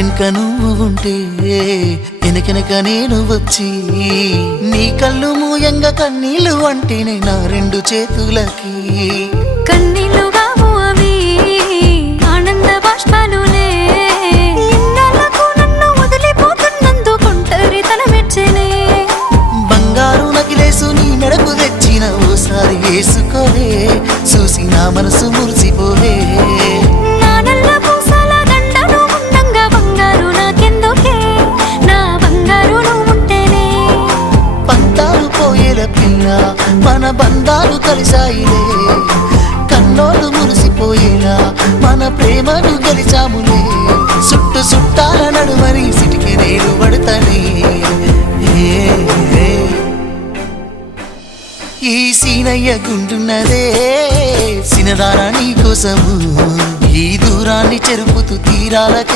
ఇంటెనక నువ్వు ఉంటే వెనకెనక నేను వచ్చి నీ కళ్ళు మూయంగా కన్నీళ్ళు అంటేనే నా రెండు చేతులకి కన్నీళ్ళు కావు అవి ఆనంద బాష్పాలులే ఇన్నాళ్ళకు నన్ను వదిలిపోతున్నందుకు ఒంటరితన మెచ్చనే బంగారు నగిలేసు నీ మెడకు తెచ్చిన ఓసారి వేసుకోలే చూసి నా మనసు మురిసిపోలే నా నల్ల పూసల దండను ఉండంగా బంగారు నాకెందుకే నా బంగారు నువ్వు ఉంటేనే పంతాలు పోయేల పిల్ల మన బంధాలు కలిసాయిలే కన్నోళ్ళు మురిసిపోయేలా మన ప్రేమను గెలిచాములే చుట్టు చుట్టాల నడుమని సిటికి నేను పడతానే ఈ సీనయ్య గుంటున్నదే సినదారా నీ కోసము ఈ దూరాన్ని చెరుపుతూ తీరాలకే